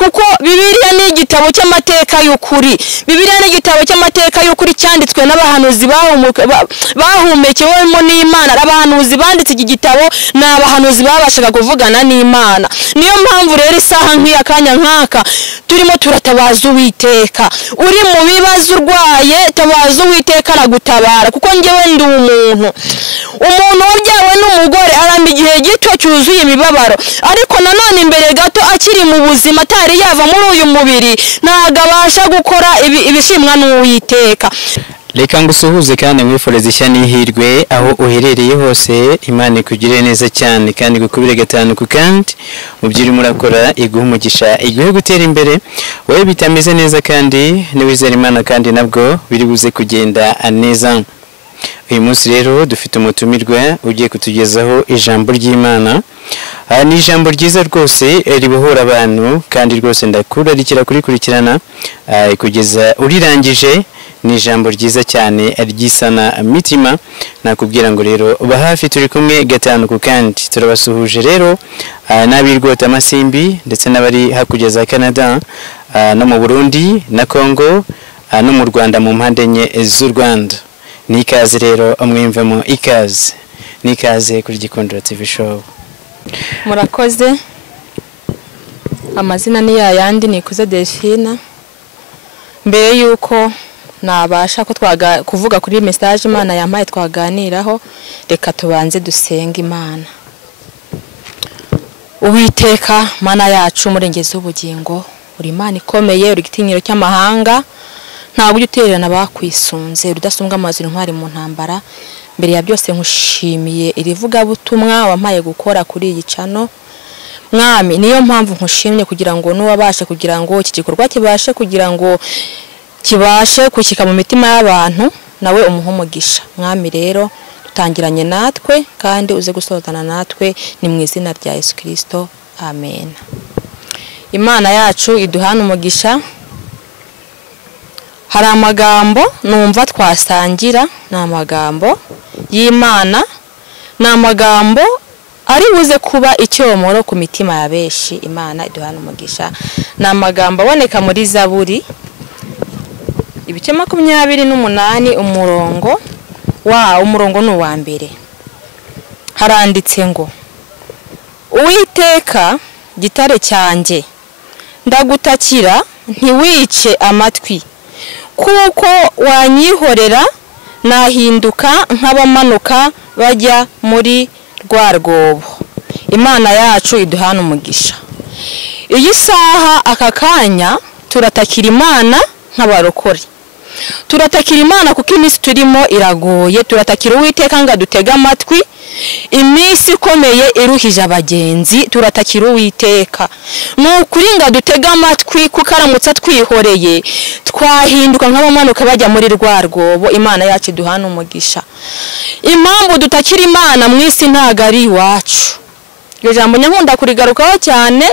kuko Bibiliya ni igitabo cy'amateka y'ukuri. Bibiliya ni igitabo cy'amateka y'ukuri cyanditswe n'abahanuzi bahumekewemo n'Imana. Abahanuzi banditse iki gitabo ni abahanuzi babashaga kuvugana n'Imana. Niyo mpamvu rero isaha nk'iya kanya nkaka turimo turatabaza Uwiteka. Uri mu bibazo urwaye, tabaza Uwiteka aragutabara, kuko njyewe ndi umuntu wabyawe n'umugore aramba igihe gito cyuzuye imibabaro, ariko nanone imbere gato akiri mu buzima atari yava muri uyu mubiri ntago abasha gukora ibishimwa n'Uwiteka. Reka ngusuhuze kandi mwifurize ishya n'ihirwe aho uherereye hose. Imana ikugirire neza cyane kandi gukubire gatanu ku kandi mu byiri murakora iguha umugisha igihe gutera imbere. Wowe bitameze neza kandi niwizera Imana kandi nabwo biri buze kugenda neza. Uyu munsi rero dufite umutumirwa ugiye kutugezaho ijambo ry'Imana. Ni ijambo ryiza rwose ribohora abantu kandi rwose ndakurarikira kurikurikirana kugeza urirangije. Ni ijambo ryiza cyane ryisana mitima. Nakubwira ngo rero uba hafi, turi kumwe gatanu ku kandi. Turabasuhuje rero n'abirwota amasimbi ndetse n'abari hakugeza Canada no mu Burundi na Congo no mu Rwanda mu mpande enye z'u Rwanda. Ni ikaze rero umwimvemo ikaze. Ni ikaze kuri Gikundiro TV show. Murakoze. Amazina ni yayandi Nikuze Delphine. Mbere yuko nabasha ko kuvuga kuri message Imana yampaye twaganiraho, reka tubanze dusenga Imana. Uwiteka Mana yacu murengeze ubugingo, uri Imana ikomeye, uri gitinyiro cy'amahanga, ntabwo ujya utererana bakwisunze, udasumbwa amazina ntwari mu ntambara. Mbere ya byose nkushimiye irivuga butumwa wampaye gukora kuri iyi cano Mwami, niyo mpamvu nkushimye kugira ngo nuwabashe kugira ngo iki gikorwa kibashe kugira ngo kibashe kushyika mu mitima y'abantu, nawe umuhumugisha. Mwami rero dutangiranye natwe kandi uze gusozana natwe, ni mu izina rya Yesu Kristo, amen. Imana yacu iduhana umugisha. Hari amagambo numva twasangira, ni amagambo y'Imana, ni amagambo ari buze kuba icyomoro ku mitima ya benshi. Imana iduhana umugisha. Ni amagambo aboneka muri Zaburi ibice 28 umurongo ni uwa mbere. Haranditse ngo, Uwiteka gitare cyanjye, ndagutakira ntiwice amatwi, kuko wanyihorera nahinduka nk'abamanuka bajya muri rwa rwobo. Imana yacu iduhana umugisha. Iyi saha aka kanya turatakira Imana nk'abarokore. Turatakira Imana kuko iminsi turimo iragoye. Turatakira Uwiteka ngo adutege amatwi. Iminsi ikomeye iruhije abagenzi, turatakira Uwiteka n'ukuri ngo adutege amatwi, kuko aramutse twihoreye twahinduka nk'abamanuka bajya muri rwa rwobo. Imana yacu iduhana umugisha. Impamvu dutakira Imana mu isi ntago ari iwacu. Iryo jambo nkunda kurigarukaho cyane,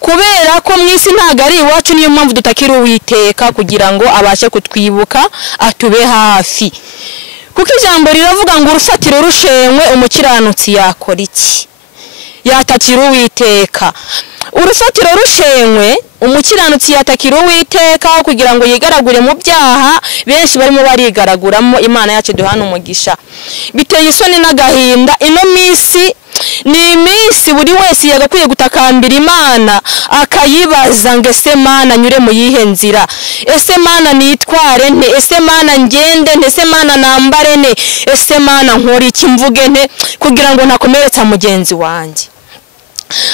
kubera ko mu isi ntago ari iwacu. Niyo mpamvu dutakira Uwiteka kugira ngo abashe kutwibuka, atube hafi. Kuko ijambo riravuga ngo urufatiro rushenywe umukiranutsi yakora iki? Yatakira Uwiteka. Urufatiro rushenywe umukiranutsi yatakira Uwiteka kugira ngo yigaragure mu byaha benshi barimo barigaraguramo. Imana yacu duhana umugisha. Biteye isoni n'agahinda. Ino minsi ni iminsi buri wese yagakwiye gutakambira Imana, akayibaza ngo ese Mana nyure mu yihe nzira? Ese Mana nitware nte? Ese Mana ngende nte? Ese Mana nambare nte? Ese Mana nkora iki mvuge nte kugira ngo ntakomeretsa mugenzi wanjye?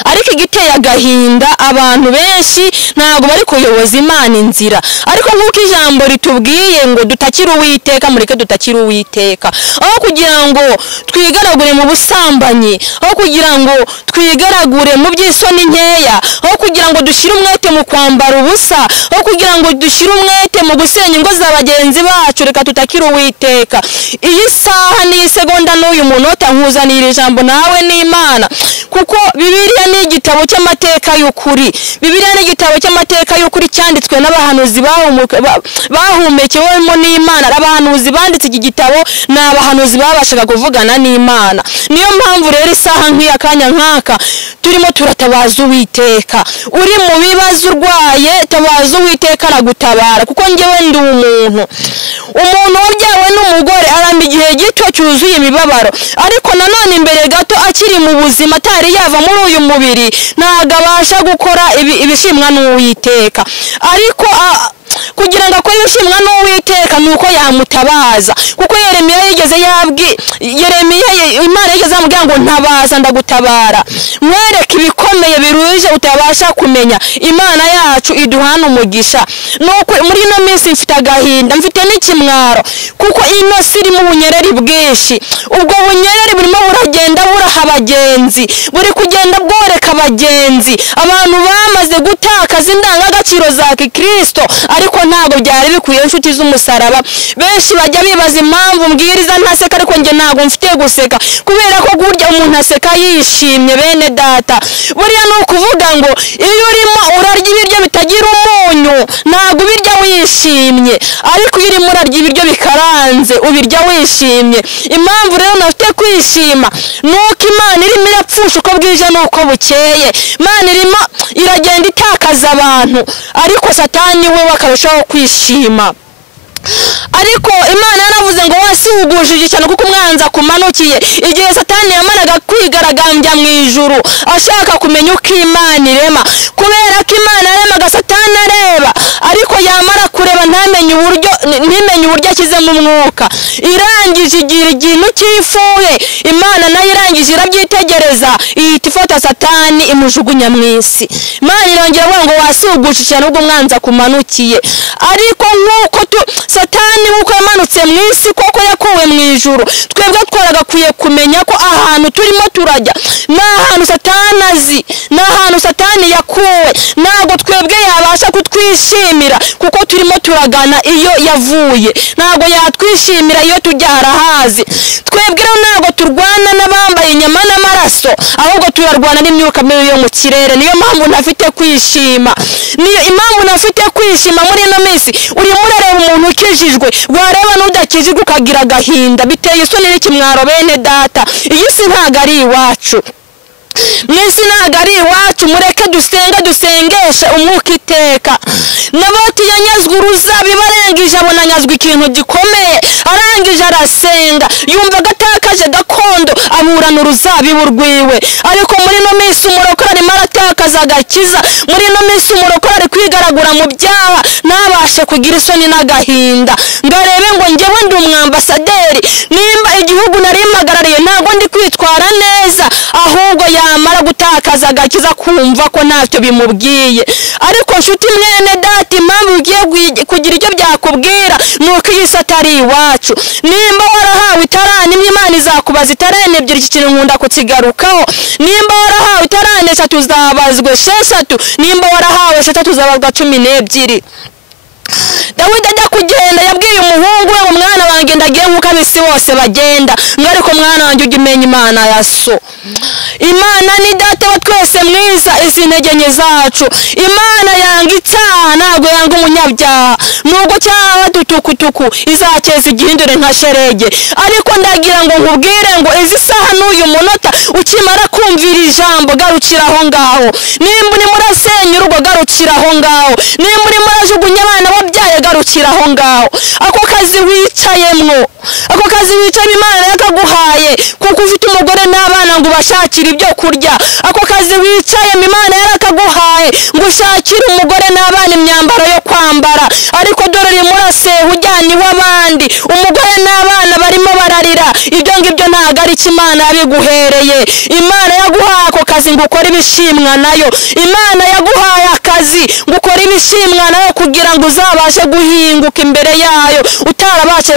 Ariko igiteye agahinda, abantu benshi ntago bari kuyoboza Imana inzira. Ariko nk'uko ijambo ritubwiye ngo dutakire Uwiteka, mureke dutakire Uwiteka, aho kugira ngo twigaragure mu busambanyi, aho kugira ngo twigaragure mu by'isoni nkeya, aho kugira ngo dushire umwete mu kwambara ubusa, aho kugira ngo dushire umwete mu gusenya ingo z'abagenzi bacu, reka tutakire Uwiteka. Iyi saha ni segonda n'uyu munota nkuzanira ijambo nawe n'Imana, kuko Bibiliya Bibiliya ni igitabo cy'amateka y'ukuri. Bibiliya ni igitabo cy'amateka y'ukuri cyanditswe n'abahanuzi bahumekewemo n'Imana. Abahanuzi banditse iki gitabo ni abahanuzi babashaga kuvugana n'Imana. Niyo mpamvu rero isaha nk'iya kanya nkaka turimo turatabaza Uwiteka. Uri mu bibazo urwaye, tabaza Uwiteka aragutabara, kuko njyewe ndi umuntu wabyawe n'umugore aramba igihe gito cyuzuye imibabaro, ariko nanone imbere gato akiri mu buzima atari yava muri uyu mubiri ntago abasha gukora ibishimwa n'Uwiteka. Ariko kugira ngo akore ibishimwa n'Uwiteka nuko yamutabaza, kuko Yeremiya Imana yigeze amubwira ngo ntabaza ndagutabara, mwereke ibikomeye biruje utabasha kumenya. Imana yacu iduhana umugisha. Nuko muri ino minsi mfite agahinda, mfite n'ikimwaro, kuko ino siri mu bunyereri bwinshi. Ubwo bunyereri burimo buragenda buraha abagenzi, buri kugenda bworeka abagenzi. Abantu bamaze gutakaza indangagaciro za Kristo, ariko ntabwo byari bikwiye inshuti z'umusaraba. Benshi bajya bibaza impamvu mbwiriza ntaseka, ariko njye ntabwo mfite guseka, kubera ko burya umuntu aseka yishimye. Bene data, buriya ni ukuvuga ngo iyo urimo urarya ibiryo bitagira umunyu ntabwo ubirya wishimye, ariko iyo urimo urarya ibiryo bikaranze ubirya wishimye. Impamvu rero nafite kwishima nuko Imana irimo irapfusha uko bwije n'uko bukeye. Imana irimo iragenda itakaza abantu, ariko Satani we bakarushaho kwishima. Ariko Imana yaravuze ngo wasihugujije cyane kuko umwanza kumanukiye. Igihe Satani yamanaga kwigaragambya mu ijuru ashaka kumenya uko Imana irema, kubera ko Imana yaremaga Satani areba, ariko yamara kureba ntimenye uburyo akize mu mwuka. Irangije igira ikintu cyifuye, Imana nayo irangije irabyitegereza ihita ifata Satani imujugunya mu isi. Imana irongera avuga ngo wasihugujije cyane ubwo umwanza kumanukiye. Ariko nk'uko Satani uko yamanutse mu isi koko yakuwe mu ijuru, twebwe twaragakwiye kumenya ko ahantu turimo turajya ni ahantu Satani azi, ni ahantu Satani yakuwe. Ntabwo twebwe yabasha kutwishimira kuko turimo turagana iyo yavuye, ntabwo yatwishimira iyo tujya harahazi. Twebwe rero ntabwo turwana n'abambaye inyama n'amaraso, ahubwo turarwana n'imyuka mibi yo mu kirere. Niyo mpamvu ntafite kwishima, niyo impamvu ntafite kwishima muri ino minsi. Urimo urareba umuntu ukijijwe, wareba n'udakijijwe ukagira agahinda, biteye isoni n'ikimwaro. Bene data, iyi si ntabwo ari iwacu, mwisi ntabwo ari iwacu. Mureke dusengeshe umwuka iteka. Naboti yanyazwe uruzabibu arangije abona anyazwe ikintu gikomeye, arangije arasenga, yumva gatakaje gakondo, aburana uruzabibu rwiwe. Ariko muri ino minsi umurokore arimo aratakaza agakiza. Muri ino minsi umurokore ari kwigaragura mu byaha, ntabashe kugira isoni n'agahinda ngo arebe ngo njyewe ndi umwambasaderi, nimba igihugu nari mpagarariye ntabwo ndi kwitwara neza, ahubwo yamara gutakaza agakiza kumva ko ntacyo bimubwiye. Ariko nshuti mwene data, impamvu ugiye kugira ibyo byakubwira nuko iyi si atari iwacu. Nimba warahawe itarane imwe, Imana izakubaza itarane ebyiri. Iki kintu nkunda kukigarukaho. Nimba warahawe itarane 3 uzabazwe 6, nimba warahawe 6 uzabazwa 12. Dawidi ajya kugenda yabwiye umuhungu we, umwana wanjye ndagiye nk'uko abisi bose bagenda, ngo ariko mwana wanjye ujye umenya Imana ya so. Imana ni data wa twese mwiza, izi intege nke zacu. Imana yanga icyaha, ntabwo yanga umunyabyaha. Nubwo cyaha tutukutuku izakeza igihindure nka sherege. Ariko ndagira ngo nkubwire ngo izi saha n'uyu munota ukimara kumvira ijambo garukira aho ngaho. Nimba uri murasenya urugo garukira aho ngaho, nimba uri murajugunya abana babyaye garukira aho ngaho. Ako kazi wicayemwo, ako kazi wicaye Imana yakaguhaye kuko ufite umugore n'abana ngo bashakire ibyo kurya. Ako kazi wicaye Imana yarakaguhaye ngo ushakire umugore n'abana imyambaro yo kwambara. Ariko dore uri muraseha ujyana iw'abandi, umugore n'abana barimo bararira. Ibyo ngibyo ntabwo ari Imana yabiguhereye. Imana yaguhaye ako kazi ngo ukore ibishimwa nayo. Imana yaguhaye akazi ngo ukore ibishimwa nayo kugira ngo uzabashe guhinguka imbere yayo utarabashe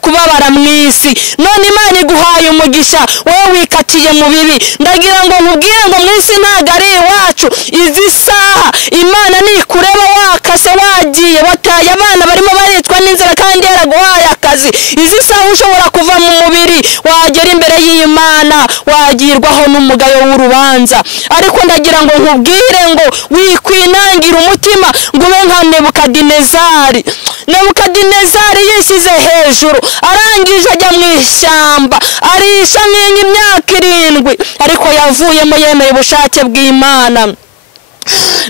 kubabara mu isi. None Imana iguhaye umugisha, wowe wikatiye mu bibi. Ndagira ngo nkubwire ngo mu isi ntabwo ari iwacu. Izi saha Imana nikureba wakase wagiye wataye abana barimo baritwa n'inzara kandi yaraguhaye akazi, izi saha ushobora kuva mu mubiri wagera imbere y'Imana wagirwaho n'umugayo w'urubanza. Ariko ndagira ngo nkubwire ngo wikwinangira umutima ngo ube nka Nebukadinezari. Nebukadinezari yisize hejuru, arangije ajya mu ishyamba arisha nk'imyaka 7, ariko yavuyemo yemeye ubushake bw'Imana.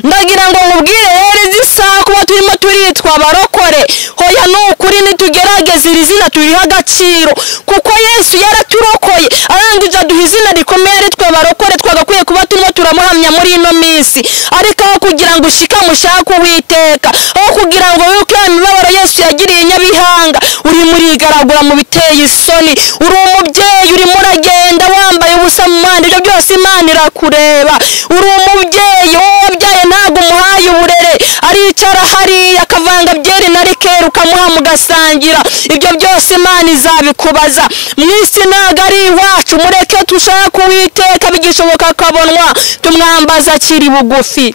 Ndagira ngo nkubwire rero izi saha kuba turimo turitwa abarokore, hoya n'ukuri nitugerageza iri zina turiha agaciro, kuko Yesu yaraturokoye arangije aduha izina rikomeye ari twe barokore. Twagakwiye kuba turimo turamuhamya muri ino minsi, ariko aho kugira ngo ushika mushaka Uwiteka, aho kugira ngo wibuke imibabaro Yesu yagiriye Nyabihanga, uri murigaragura mu biteye isoni, uri umubyeyi urimo uragenda wambaye ubusa mu manda, ibyo byose Imana irakureba. Uri umubyeyi wabyaye ntabwo umuhaye uburere, aricara hariya akavanga byeri na rikeri ukamuha mugasangira, ibyo byose Imana izabikubaza. Mu isi ntabwo ari iwacu, mureke tushaka Uwiteka bigishoboka akabonwa, tumwambaza akiri bugufi.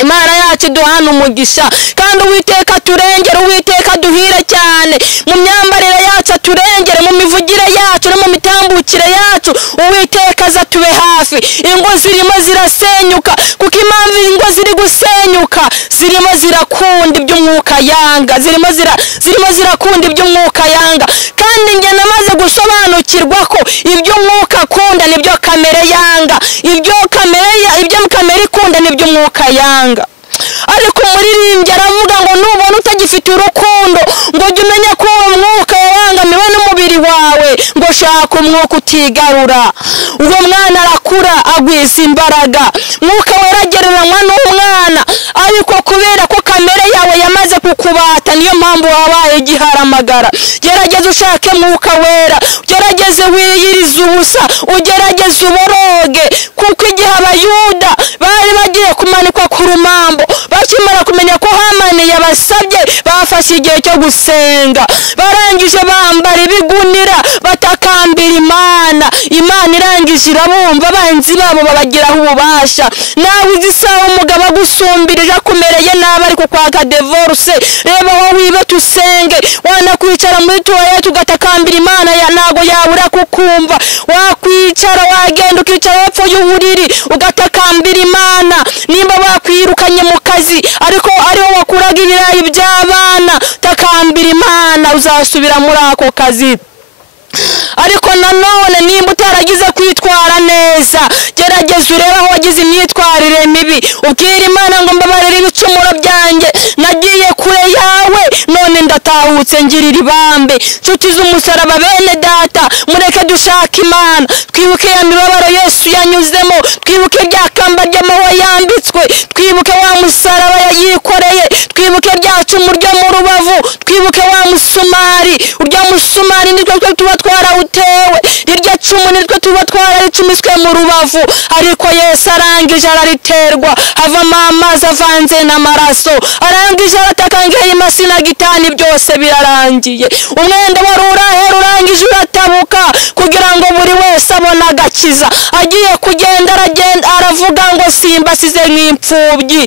Imana yacu duhana umugisha kandi Uwiteka turengere, Uwiteka duhire cyane mu myambarire yacu, turengere mu mivugire yacu no mu mitambukire yacu. Uwiteka aza tube hafi. Ingo zirimo zirasenyuka, kuko impamvu ingo ziri gusenyuka zirimo zirakunda iby'umwuka yanga, zirimo zirakunda iby'umwuka yanga. Kandi nge namaze gusobanukirwa ko iby'umwuka akunda nibyo kamere yanga, ibyo kamere ikunda nibyo umwuka yanga. Ariko umuririmbyi aravuga ngo nubona utagifite urukundo ngo jya umenya ko uwo mwuka wabangamiwe n'umubiri wawe, ngo shaka umwuka utigarura. Uwo mwana arakura agwiza imbaraga, mwuka weragereranywa n'umwana, ariko kubera ko kamere yawe yamaze kukubata niyo mpamvu wabaye igiharamagara. Gerageza ushake mwuka wera, gerageze wiyirize ubusa, ugerageze uboroge, kuko igihe Abayuda bari bagiye kumanikwa ku rumambo, bakimara kumenya ko Hamani yabasabye, bafashe igihe cyo gusenga, barangije bambara ibigunira batakambira Imana. Imana irangije irabumva, abanzi babo babagiraho ububasha. Nawe izi saha umugabo agusumbirije akumereye nabi ariko kwaka divorce, reba aho wibe tusenge. Wanakwicara muri toilette ugatakambira Imana, ntago yabura kukumva. Wakwicara wagenda ukicara hepfo y'uburiri ugatakambira Imana. Nimba bakwirukanye mu kazi ariko ariho wakuraga ibirayi by'abana, takambira Imana uzasubira muri ako kazi. Ariko nanone nimba utaragize kwitwara neza, gerageza urebe aho wagize imyitwarire mibi, ubwira Imana ngo mbabarire ibicumuro byanjye, nagiye kure yawe none ndatahutse ngirira ibambe. Nshuti z'umusaraba bene data, mureke dushaka Imana, twibuke ya mibabaro Yesu yanyuzemo, twibuke rya kamba ry'amahwa yambitswe, twibuke wa musaraba yikoreye, twibuke rya cumu ryo mu rubavu, twibuke wa musumari. Urya musumari nitwe tuba twarawutewe, irya cumu nitwe tuba twararicumiswe mu rubavu, ariko Yesu arangije arariterwa, havamo amazi avanze n'amaraso, arangije arataka imasi na gitani, byose birarangiye. Umwenda wari urahera urangije uratabuka, kugira ngo buri wese abone agakiza. Agiye kugenda aravuga ngo simbasize nk'imfubyi,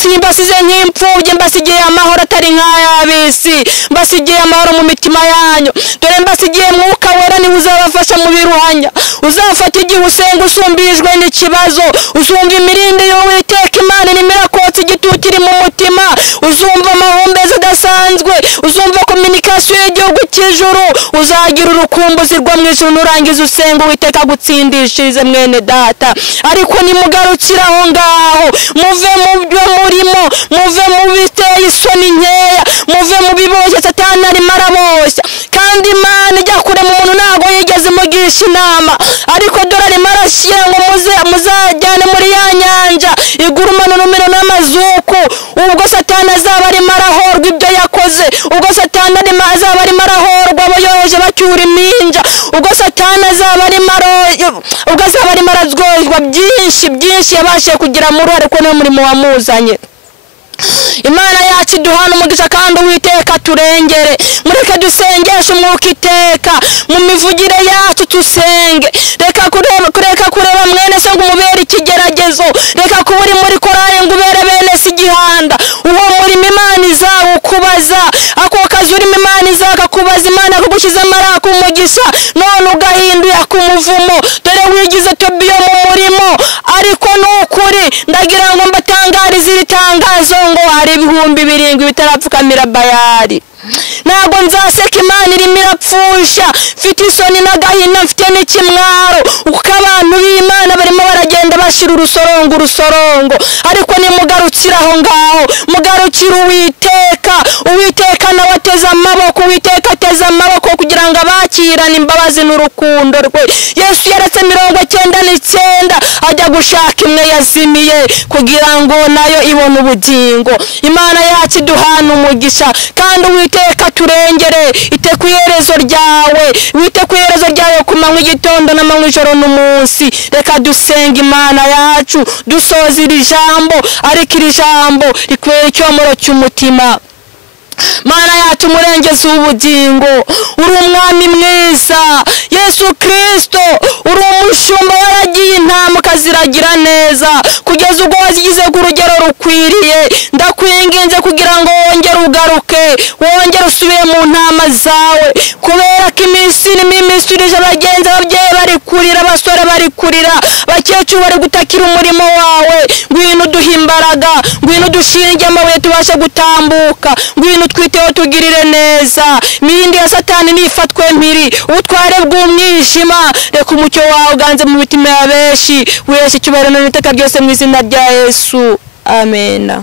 simbasize nk'imfubyi, mbasigiye amahoro atari nk'ay'ab'isi, mbasigiye amahoro mu mitima yanyu. Dore mbasigiye mwuka wera, niwe uzabafasha mu biruhanya. Uzafata igihe usenga usumbijwe n'ikibazo, uzumva imirindi y'Uwiteka Imana nimirakotsa igitutu kiri mu mutima, uzumva amahumbezi adasanzwe, uzumva communication y'igihugu cy'ijuru, uzagira urukumbuzi rwo mu ijuru nurangiza usenga Uwiteka agutsindishirize mwene data. Ariko nimugarukira aho ngaho, muve mu byo murimo, muve mu biteye isoni nkeya, muve mu biboshye Satani arimo araboshya. Kandi Imana ijya kure mu muntu ntago yigeze imugisha inama, ariko dore arimo arashyira ngo muzajyane muri ya nyanja igurumana n'umuriro n'amazuku. Ubwo Satani azaba arimo arahorwa ibyo yakoze, ubwo Satani azaba arimo arahorwa abo yoheje bacyura iminja, ubwo Satani azaba arimo arazwozwa byinshi yabashije kugira mu ruhare ko n'umurimo wamuzanye. Imana yacu duhana umugisha kandi Uwiteka turengere, mureke dusengeshe umwuka iteka mu mivugire yacu, tusenge. Reka kureba mwene se ngo umubere ikigeragezo, reka kuba uri muri korari ngo ubere bene se izakakubaza Imana kugushyize amaraka umugisha none ugahinduye ku muvumo dore wigize Tobiya mu murimo ariko nukuri ndagira ngo mbatangarize iri tangazo ngo hari 7,000 bitarapfukamira Bayali ntabwo nzaseka Imana irimo irapfusha mfite isoni n'agahinda mfite n'ikimwaro uko abantu b'Imana barimo baragenda bashira urusorongo ariko nimugarukira aho ngaho mugarukira Uwiteka nawe ateze amaboko Uwiteka ateze amaboko kugira ngo abakirane imbabazi n'urukundo rwe Yesu yaretse 99 ajya gushaka imwe yazimiye kugira ngo nayo ibone ubugingo Imana yacu duhana umugisha kandi Uwiteka turengere ite ku iherezo ryawe wite ku iherezo ryawe ku manywa igitondo n'amanywa ijoro n'umunsi reka dusenga Imana yacu dusoza iri jambo ariko iri jambo rikwere icyomoro cy'umutima Mana yacu murengeze ubugingo uri umwami mwiza Yesu Kristo uri umushumba waragiye intama ukaziragira neza kugeza ubwo wazigize ku rugero rukwiriye ndakwinginze kugira ngo wongere ugaruke wongere usubire mu ntama zawe kubera ko iminsi irije abagenzi ababyeyi bari kurira abasore bari kurira abakecuru bari gutakira umurimo wawe ngwino uduhe imbaraga ngwino udushinge amabuye tubashe gutambuka ngwino twiteho tugirire neza mirindi ya Satani nifatwe mpiri ubutware bw'umwijima reka umucyo wawe uganze mu mitima ya benshi wese cyubahiro n'iteka byose mu izina rya Yesu amen.